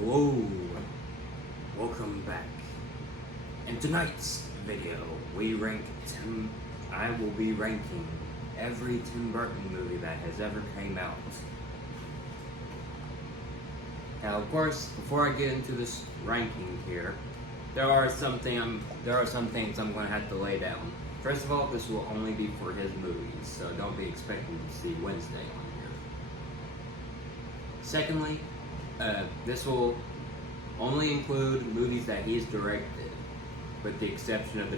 Hello, welcome back. In tonight's video, I will be ranking every Tim Burton movie that has ever came out. Now, of course, before I get into this ranking here, there are some things I'm going to have to lay down. First of all, this will only be for his movies, so don't be expecting to see Wednesday on here. Secondly, this will only include movies that he's directed, with the exception of the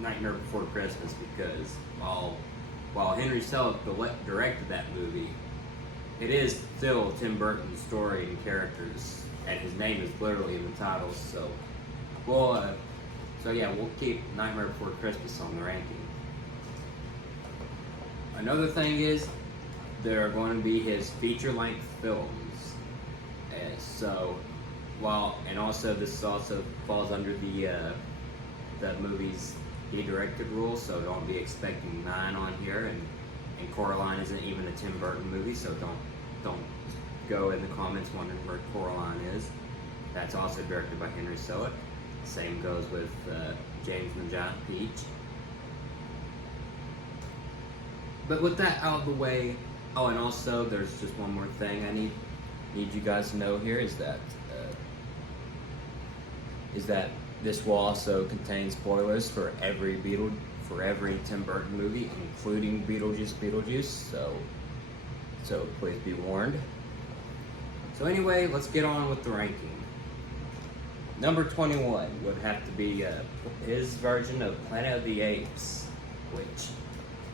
Nightmare Before Christmas, because while Henry Selick directed that movie, it is still Tim Burton's story and characters, and his name is literally in the title. So we'll keep Nightmare Before Christmas on the ranking. Another thing is there are going to be his feature-length films. This also falls under the movies he directed rule, so don't be expecting 9 on here, and Coraline isn't even a Tim Burton movie, so don't go in the comments wondering where Coraline is. That's also directed by Henry Selick. Same goes with James and the Giant Peach. But with that out of the way, and also there's just one more thing I need you guys to know here is that this will also contain spoilers for every Tim Burton movie, including Beetlejuice. So please be warned. So anyway, let's get on with the ranking. Number 21 would have to be his version of Planet of the Apes, which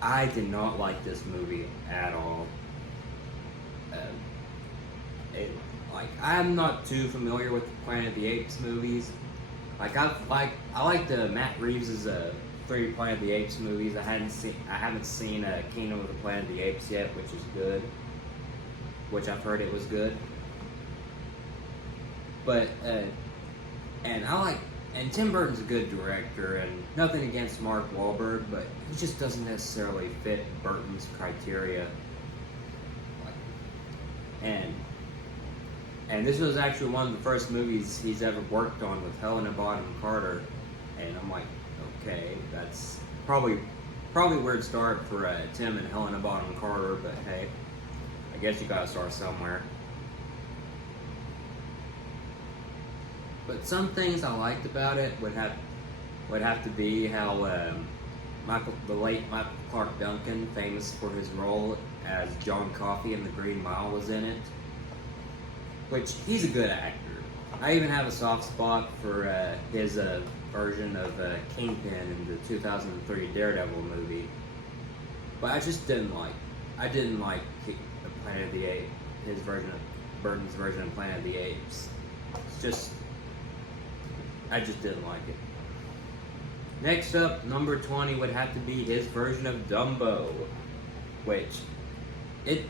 I did not like this movie at all. I'm not too familiar with the Planet of the Apes movies. I liked Matt Reeves' 3 Planet of the Apes movies. I haven't seen Kingdom of the Planet of the Apes yet, which is good. Which I've heard it was good. But and Tim Burton's a good director, and nothing against Mark Wahlberg, but he just doesn't necessarily fit Burton's criteria. And this was actually one of the first movies he's ever worked on with Helena Bonham Carter, and I'm like, okay, that's probably where to start for Tim and Helena Bonham Carter, but hey, I guess you gotta start somewhere. But some things I liked about it would have to be how the late Michael Clark Duncan, famous for his role as John Coffey in The Green Mile, was in it. Which, he's a good actor. I even have a soft spot for his version of Kingpin in the 2003 Daredevil movie. But I just didn't like the Planet of the Apes, Burton's version of Planet of the Apes. I just didn't like it. Next up, number 20 would have to be his version of Dumbo, which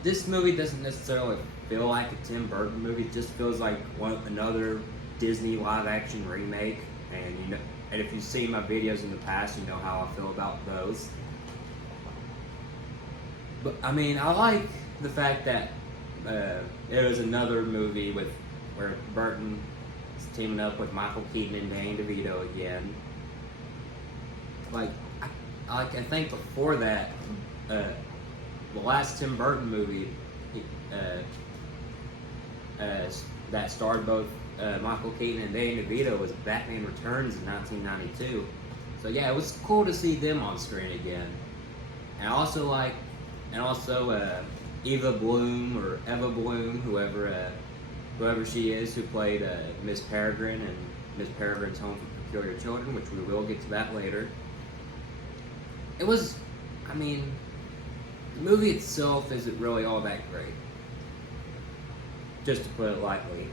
this movie doesn't necessarily feel like a Tim Burton movie. It just feels like another Disney live-action remake. And if you've seen my videos in the past, you know how I feel about those. But I mean, I like the fact that it was another movie where Burton is teaming up with Michael Keaton and Danny DeVito again. I think before that, the last Tim Burton movie that starred both Michael Keaton and Danny DeVito was Batman Returns in 1992. So yeah, it was cool to see them on screen again. And also Eva Bloom, whoever she is, who played Miss Peregrine in Miss Peregrine's Home for Peculiar Children, which we will get to that later. The movie itself isn't really all that great, just to put it lightly.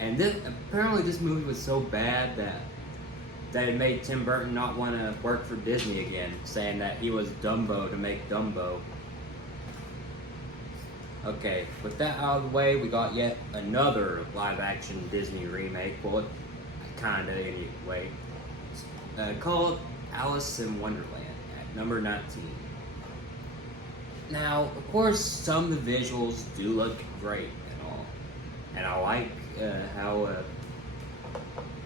And apparently this movie was so bad that it made Tim Burton not want to work for Disney again, saying that he was Dumbo to make Dumbo. Okay, with that out of the way, we got yet another live-action Disney remake, well, kinda anyway, called Alice in Wonderland at number 19. Now, of course, some of the visuals do look great and all, and I like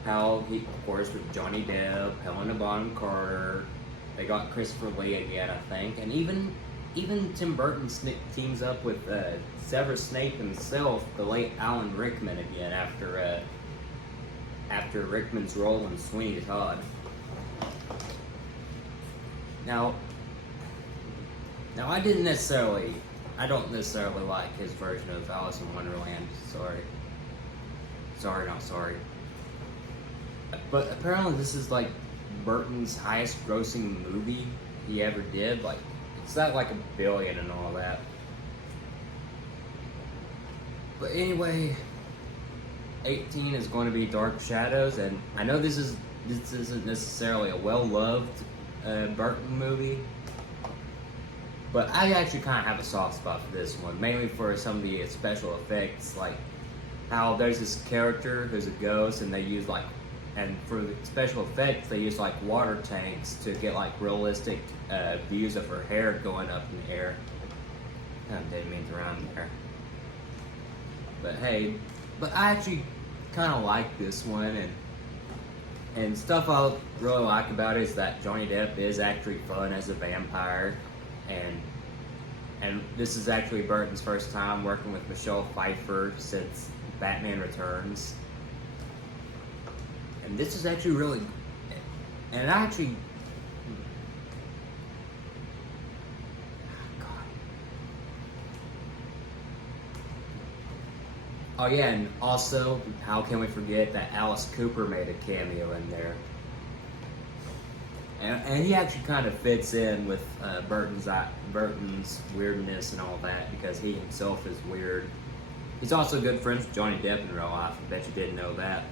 how he, of course, with Johnny Depp, Helena Bonham Carter, they got Christopher Lee again, I think, and even Tim Burton teams up with Severus Snape himself, the late Alan Rickman again after Rickman's role in Sweeney Todd. Now I don't necessarily like his version of Alice in Wonderland. Sorry, not sorry. But apparently this is like Burton's highest grossing movie he ever did. Like, it's not like $1 billion and all that. But anyway, 18 is going to be Dark Shadows, and I know this isn't necessarily a well-loved Burton movie, but I actually kind of have a soft spot for this one, mainly for some of the special effects, like how there's this character who's a ghost, and they use and for the special effects, they use like water tanks to get like realistic views of her hair going up in the air. I didn't mean to rhyme there. But hey, I actually kind of like this one, and stuff I really like about it is that Johnny Depp is actually fun as a vampire, and this is actually Burton's first time working with Michelle Pfeiffer since Batman Returns. And this is actually really, and actually, oh yeah, and also, how can we forget that Alice Cooper made a cameo in there? And he actually kind of fits in with Burton's weirdness and all that, because he himself is weird. He's also good friends with Johnny Depp in real life. I bet you didn't know that.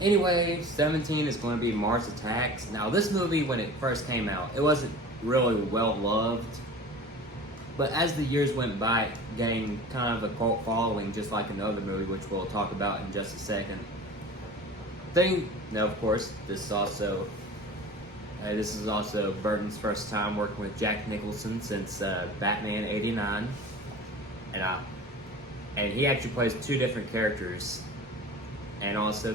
Anyway, 17 is going to be Mars Attacks. Now, this movie, when it first came out, it wasn't really well loved. But as the years went by, it gained kind of a cult following, just like another movie, which we'll talk about in just a second. Now, of course, this is also Burton's first time working with Jack Nicholson since Batman '89, and he actually plays two different characters. And also,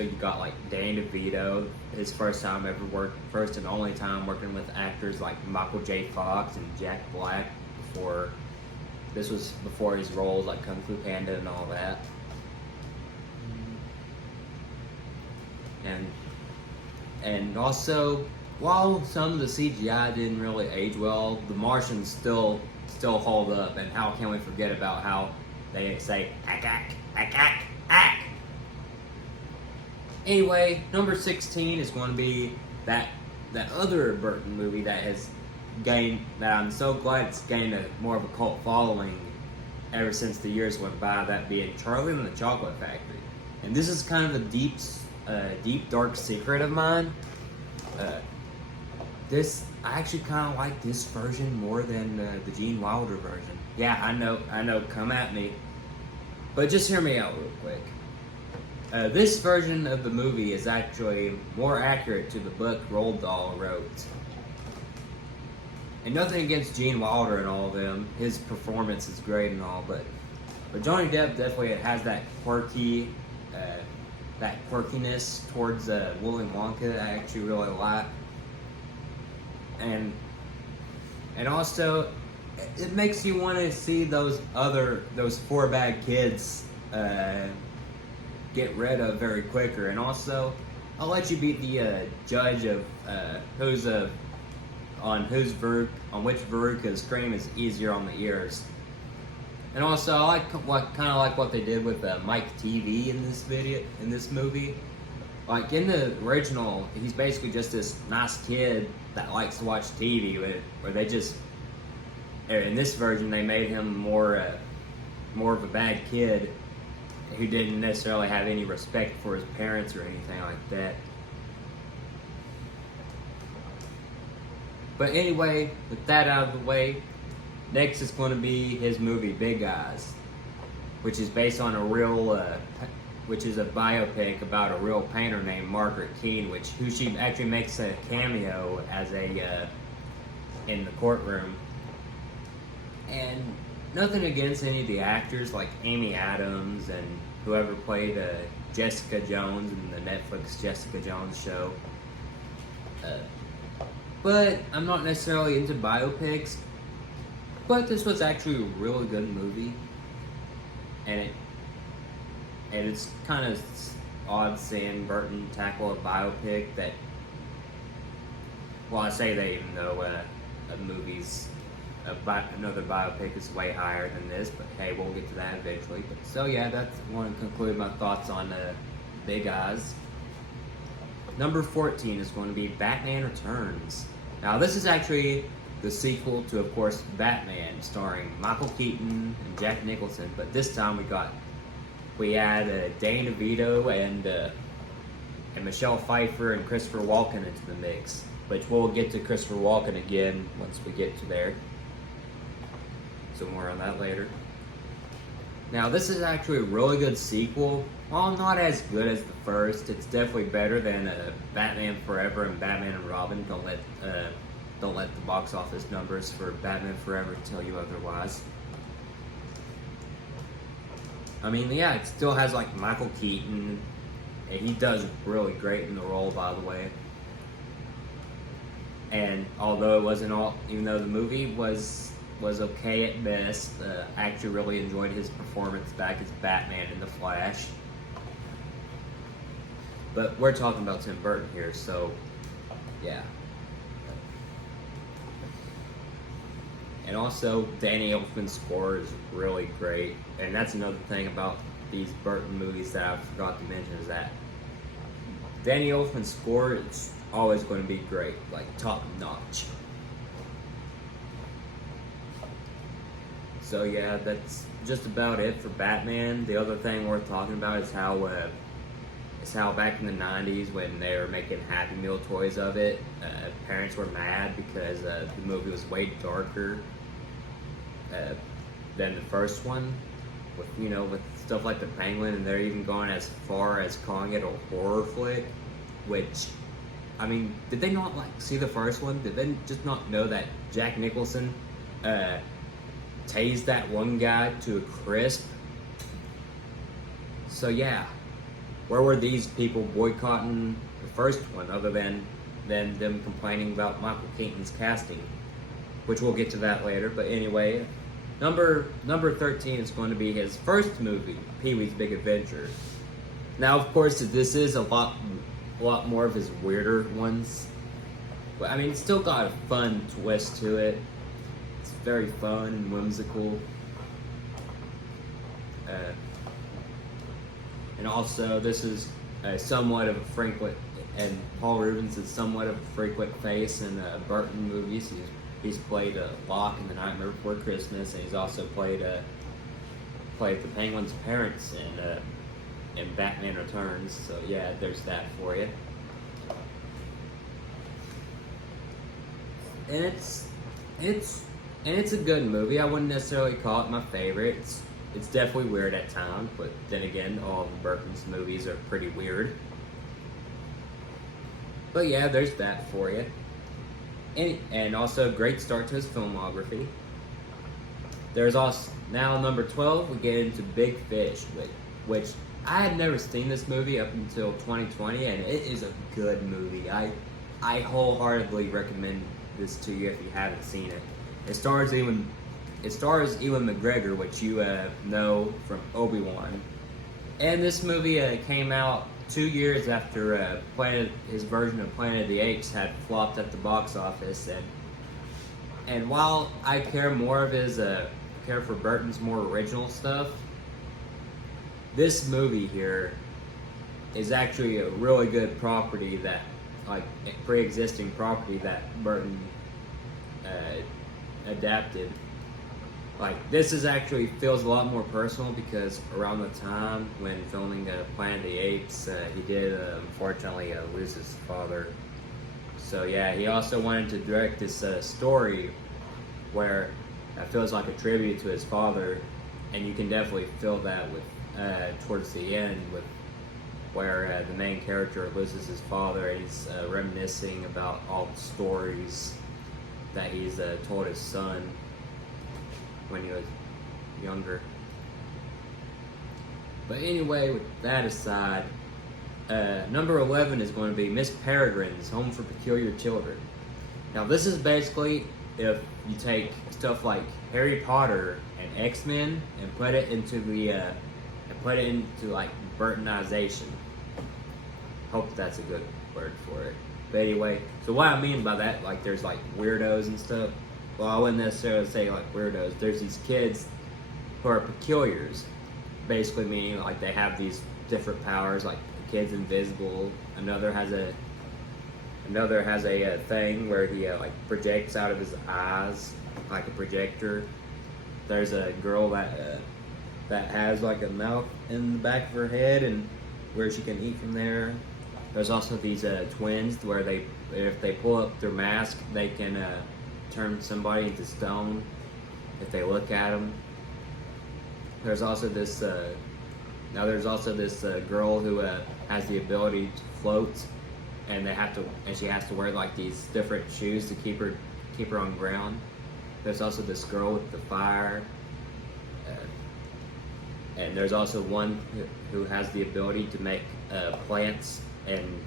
you got like Danny DeVito, his first and only time working with actors like Michael J. Fox and Jack Black. This was before his roles like Kung Fu Panda and all that. And also, while some of the CGI didn't really age well, the Martians still hold up. And how can we forget about how they say ack ack ack ack ack? Anyway, number 16 is going to be that other Burton movie that I'm so glad it's gained more of a cult following ever since the years went by, that being Charlie and the Chocolate Factory. And this is kind of a deep dark secret of mine. I actually kind of like this version more than the Gene Wilder version. Yeah, I know, come at me. But just hear me out real quick. This version of the movie is actually more accurate to the book Roald Dahl wrote. And nothing against Gene Wilder and all of them. His performance is great and all, but Johnny Depp definitely has that quirkiness towards Willy Wonka that I actually really like. And also, it makes you want to see those four bad kids get rid of very quicker. And also, I'll let you beat the judge of on which Veruca's scream is easier on the ears. And also, I like what they did with Mike TV in this movie. Like in the original, he's basically just this nice kid that likes to watch TV. Where they just, in this version, they made him more of a bad kid who didn't necessarily have any respect for his parents or anything like that. But anyway, with that out of the way, next is going to be his movie Big Eyes, which is based on which is a biopic about a real painter named Margaret Keane, who she actually makes a cameo as in the courtroom. And nothing against any of the actors like Amy Adams and whoever played Jessica Jones in the Netflix Jessica Jones show. But I'm not necessarily into biopics. But this was actually a really good movie, and it's kind of odd seeing Burton tackle a biopic that. Well, I say that even though another biopic is way higher than this, but hey, we'll get to that eventually. But so yeah, that's I want to conclude my thoughts on Big Eyes. Number 14 is going to be Batman Returns. Now, this is actually the sequel to, of course, Batman, starring Michael Keaton and Jack Nicholson. But this time we add Danny DeVito and Michelle Pfeiffer and Christopher Walken into the mix. Which we'll get to Christopher Walken again once we get to there. So more on that later. Now, this is actually a really good sequel. While not as good as the first, it's definitely better than Batman Forever and Batman and Robin. Don't let the box office numbers for Batman Forever tell you otherwise. I mean, yeah, it still has like Michael Keaton, and he does really great in the role, by the way. And although it wasn't even though the movie was okay at best, I actually really enjoyed his performance back as Batman in The Flash. But we're talking about Tim Burton here, so yeah. And also, Danny Elfman's score is really great, and that's another thing about these Burton movies that I forgot to mention is that Danny Elfman's score is always going to be great, like top notch. So yeah, that's just about it for Batman. The other thing worth talking about is how back in the 90s when they were making Happy Meal toys of it, parents were mad because the movie was way darker than the first one, with stuff like the Penguin, and they're even going as far as calling it a horror flick, which, I mean, did they not see the first one? Did they just not know that Jack Nicholson tased that one guy to a crisp? So yeah, where were these people boycotting the first one other than them complaining about Michael Keaton's casting? Which we'll get to that later, but anyway, number 13 is going to be his first movie, Pee-wee's Big Adventure. Now, of course, this is a lot more of his weirder ones. But I mean, it's still got a fun twist to it. It's very fun and whimsical. And also, this is somewhat of a frequent, and Paul Reubens is somewhat of a frequent face in Burton movies. He's played Locke in The Nightmare Before Christmas, and he's also played the Penguin's parents in Batman Returns. So yeah, there's that for you. And it's a good movie. I wouldn't necessarily call it my favorite. It's definitely weird at times, but then again, all of Burton's movies are pretty weird. But yeah, there's that for you. And also a great start to his filmography. There's also, now number 12, we get into Big Fish, which I had never seen this movie up until 2020, and it is a good movie. I wholeheartedly recommend this to you if you haven't seen it. It stars Ewan McGregor, which you know from Obi-Wan. And this movie came out 2 years after his version of Planet of the Apes had flopped at the box office. And while I care for Burton's more original stuff, this movie here is actually a really good property that, like, a pre-existing property that Burton adapted. Like, this is actually feels a lot more personal because around the time when filming Planet of the Apes, he did unfortunately lose his father. So yeah, he also wanted to direct this story where it feels like a tribute to his father, and you can definitely feel that with towards the end with where the main character loses his father and he's reminiscing about all the stories that he's told his son when younger. But anyway, with that aside, number 11 is going to be Miss Peregrine's Home for Peculiar Children. Now, this is basically if you take stuff like Harry Potter and X-Men and put it into like Burtonization. Hope that's a good word for it. But anyway, so what I mean by that, like there's like weirdos and stuff. Well, I wouldn't necessarily say like weirdos. There's these kids who are peculiars, basically meaning like they have these different powers. Like the kid's invisible. Another has a thing where he like projects out of his eyes like a projector. There's a girl that has like a mouth in the back of her head and where she can eat from there. There's also these twins where if they pull up their mask, they can turn somebody into stone if they look at them. There's also this girl who has the ability to float, and she has to wear like these different shoes to keep her on ground. There's also this girl with the fire, and there's also one who has the ability to make plants and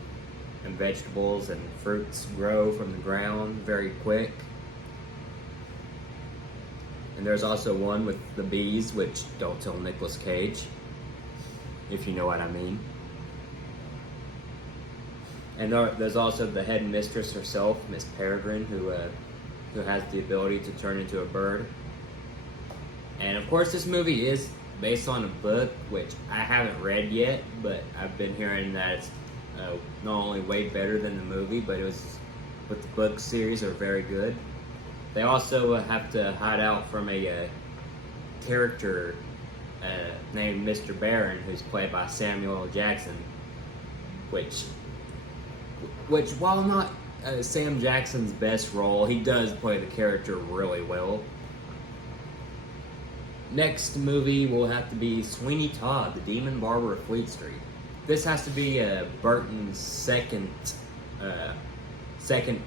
vegetables and fruits grow from the ground very quick. And there's also one with the bees, which don't tell Nicolas Cage, if you know what I mean. And there's also the head mistress herself, Miss Peregrine, who has the ability to turn into a bird. And of course, this movie is based on a book, which I haven't read yet, but I've been hearing that it's not only way better than the movie, but the book series are very good. They also have to hide out from a character named Mr. Barron, who's played by Samuel L. Jackson, which while not Sam Jackson's best role, he does play the character really well. Next movie will have to be Sweeney Todd, the Demon Barber of Fleet Street. This has to be Burton's second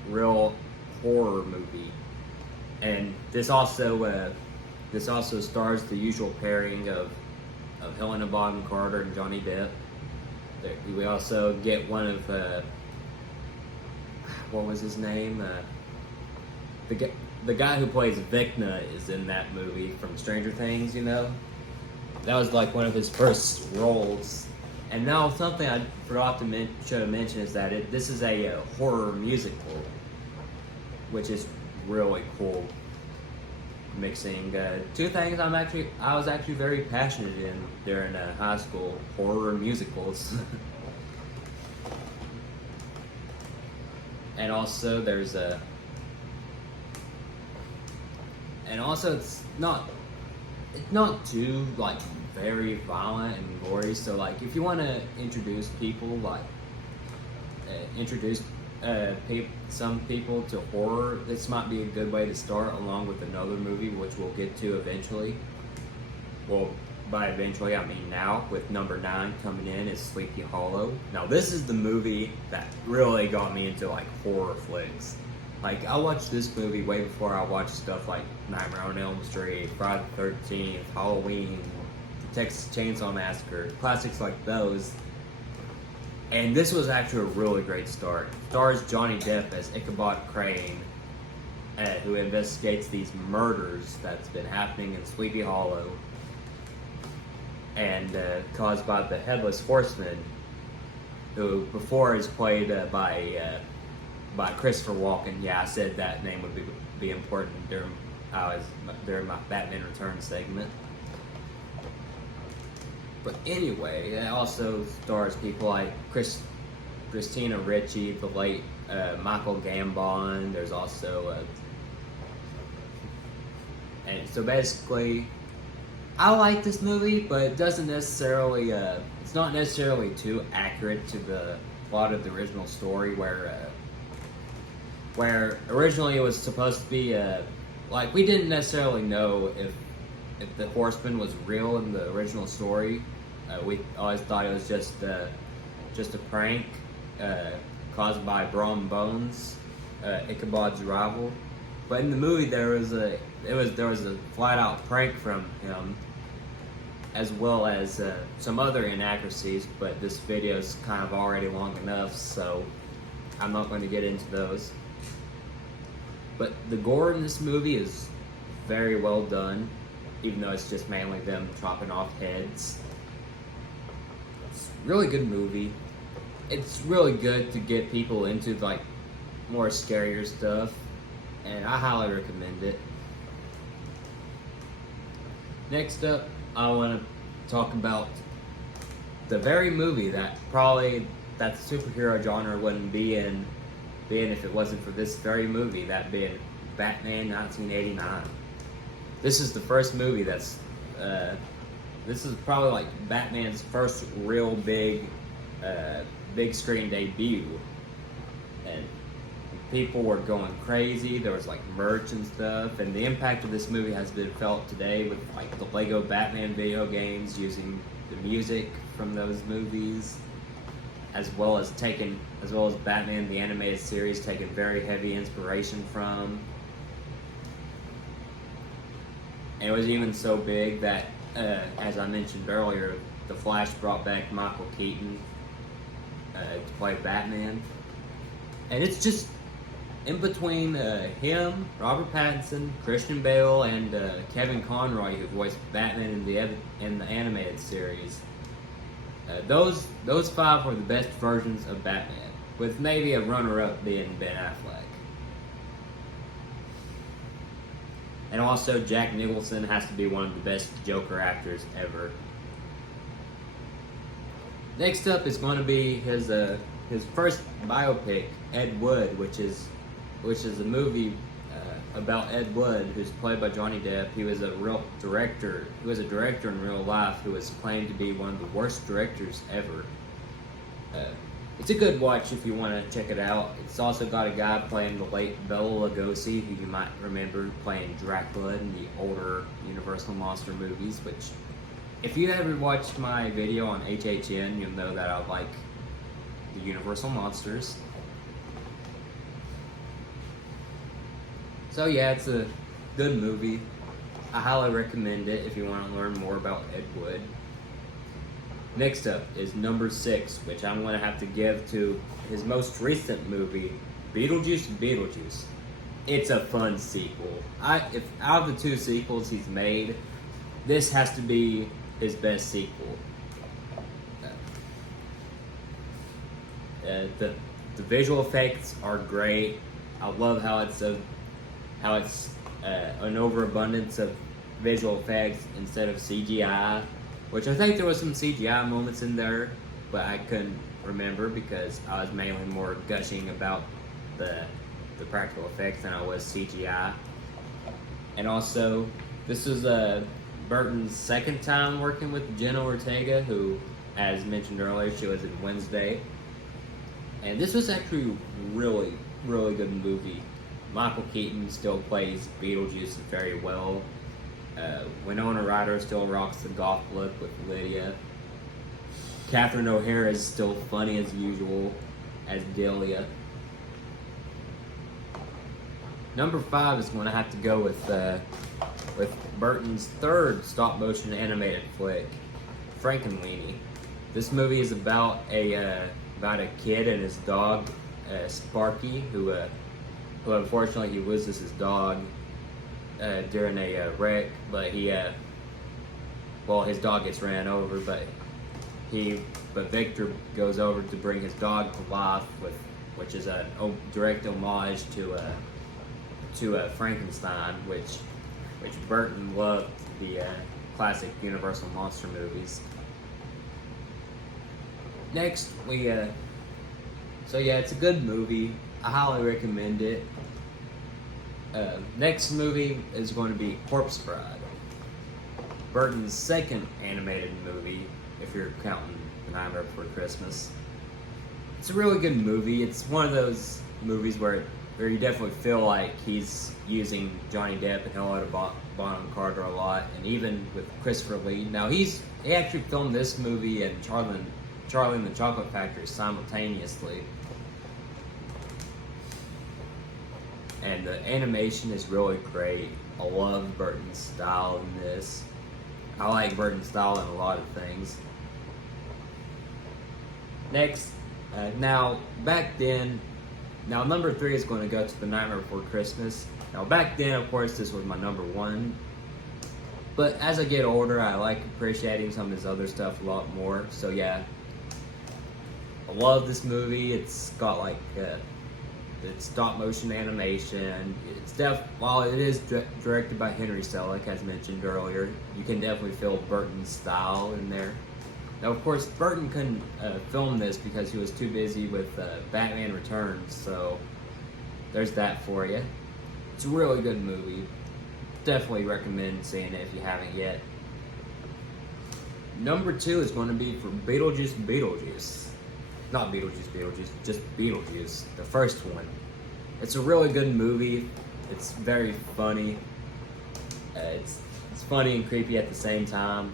real horror movie, and this also stars the usual pairing of Helena Bonham Carter and Johnny Depp. We also get one of what was his name? The guy who plays Vecna is in that movie from Stranger Things. You know, that was like one of his first roles. And now something I forgot to should have mentioned is that this is a horror musical, which is really cool. Mixing two things I was actually very passionate in during high school: horror musicals. And also it's not too like very violent and gory. So like if you want to introduce people some people to horror, this might be a good way to start, along with another movie which we'll get to eventually. Well, by eventually I mean now, with number 9 coming in is Sleepy Hollow. Now this is the movie that really got me into like horror flicks. Like I watched this movie way before I watched stuff like Nightmare on Elm Street, Friday the 13th, Halloween, Texas Chainsaw Massacre, classics like those. And this was actually a really great start. It stars Johnny Depp as Ichabod Crane, who investigates these murders that's been happening in Sleepy Hollow, and caused by the Headless Horseman, who before is played by Christopher Walken. Yeah, I said that name would be important during my Batman Returns segment. But anyway, it also stars people like Christina Ricci, the late Michael Gambon. There's also and so basically, I like this movie, but it doesn't necessarily it's not necessarily too accurate to the plot of the original story, where originally it was supposed to be like we didn't necessarily know if the Horseman was real in the original story. We always thought it was just a prank caused by Brom Bones, Ichabod's rival. But in the movie, there was there was a flat out prank from him, as well as some other inaccuracies. But this video is kind of already long enough, so I'm not going to get into those. But the gore in this movie is very well done, even though it's just mainly them chopping off heads. It's a really good movie. It's really good to get people into like more scarier stuff, and I highly recommend it. Next up, I want to talk about the very movie that probably that superhero genre wouldn't be in if it wasn't for this very movie, that being Batman 1989. This is the first movie that's this is probably like Batman's first real big screen debut, and people were going crazy. There was like merch and stuff, and the impact of this movie has been felt today with like the Lego Batman video games using the music from those movies, as well as Batman the animated series taking very heavy inspiration from. And it was even so big that, as I mentioned earlier, The Flash brought back Michael Keaton to play Batman. And it's just in between him, Robert Pattinson, Christian Bale, and Kevin Conroy, who voiced Batman in the animated series. Those five were the best versions of Batman, with maybe a runner-up being Ben Affleck. And also, Jack Nicholson has to be one of the best Joker actors ever. Next up is going to be his first biopic, Ed Wood, which is a movie about Ed Wood, who's played by Johnny Depp. He was a real director. He was a director in real life who was claimed to be one of the worst directors ever. It's a good watch if you want to check it out. It's also got a guy playing the late Bela Lugosi, who you might remember playing Dracula in the older Universal Monster movies, which, if you ever watched my video on HHN, you'll know that I like the Universal Monsters. So yeah, it's a good movie. I highly recommend it if you want to learn more about Ed Wood. Next up is number 6, which I'm going to have to give to his most recent movie, Beetlejuice. It's a fun sequel. If out of the 2 sequels he's made, this has to be his best sequel. The visual effects are great. I love how it's an overabundance of visual effects instead of CGI. Which I think there was some CGI moments in there, but I couldn't remember because I was mainly more gushing about the practical effects than I was CGI. And also, this was Burton's second time working with Jenna Ortega, who, as mentioned earlier, she was in Wednesday. And this was actually a really, really good movie. Michael Keaton still plays Beetlejuice very well. Winona Ryder still rocks the goth look with Lydia. Catherine O'Hara is still funny as usual as Delia. Number 5 is going to have to go with Burton's third stop-motion animated flick, Frankenweenie. This movie is about a kid and his dog, Sparky, who unfortunately he loses his dog during a wreck, but his dog gets ran over, but Victor goes over to bring his dog to life, which is a direct homage to Frankenstein, which Burton loved the classic Universal Monster movies. Next, so yeah, it's a good movie. I highly recommend it. Next movie is going to be Corpse Bride, Burton's second animated movie, if you're counting The Nightmare Before Christmas. It's a really good movie. It's one of those movies where you definitely feel like he's using Johnny Depp and Helena Bonham Carter a lot, and even with Christopher Lee. Now he actually filmed this movie and Charlie and the Chocolate Factory simultaneously. And the animation is really great. I love Burton's style in this. I like Burton's style in a lot of things. Next, now back then, now number 3 is going to go to The Nightmare Before Christmas. Now back then, of course, this was my number 1. But as I get older, I like appreciating some of his other stuff a lot more. So yeah, I love this movie. It's got like it's stop motion animation. It's while it is directed by Henry Selick, as mentioned earlier, you can definitely feel Burton's style in there. Now, of course, Burton couldn't film this because he was too busy with Batman Returns. So there's that for you. It's a really good movie. Definitely recommend seeing it if you haven't yet. Number 2 is going to be for Beetlejuice. Not Beetlejuice, just Beetlejuice, the first one. It's a really good movie. It's very funny. It's funny and creepy at the same time.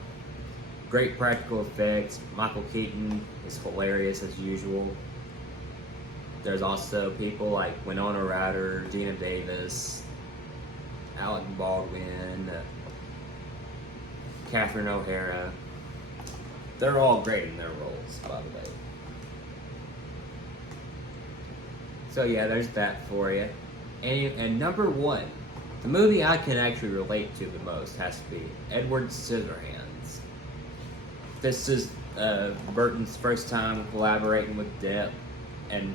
Great practical effects. Michael Keaton is hilarious as usual. There's also people like Winona Ryder, Gina Davis, Alec Baldwin, Catherine O'Hara. They're all great in their roles, by the way. So yeah, there's that for you. And number 1, the movie I can actually relate to the most has to be Edward Scissorhands. This is Burton's first time collaborating with Depp, and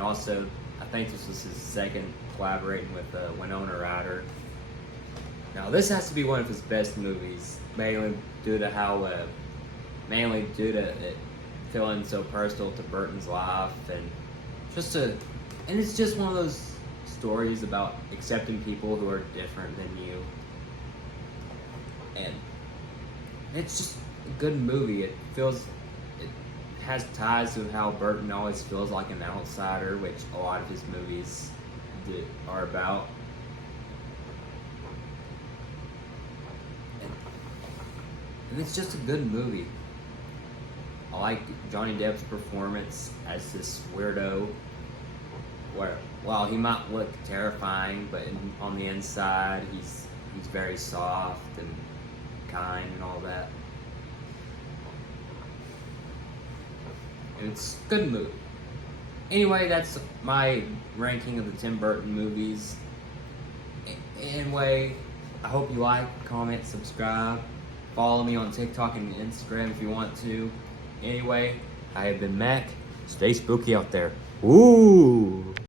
also I think this was his second collaborating with Winona Ryder. Now this has to be one of his best movies, mainly due to it feeling so personal to Burton's life, and it's just one of those stories about accepting people who are different than you. And it's just a good movie. It has ties to how Burton always feels like an outsider, which a lot of his movies are about. And it's just a good movie. I like Johnny Depp's performance as this weirdo, where while he might look terrifying, but on the inside he's very soft and kind and all that. And it's a good movie. Anyway, that's my ranking of the Tim Burton movies. Anyway, I hope you like, comment, subscribe. Follow me on TikTok and Instagram if you want to. Anyway, I have been Mac. Stay spooky out there. Ooh!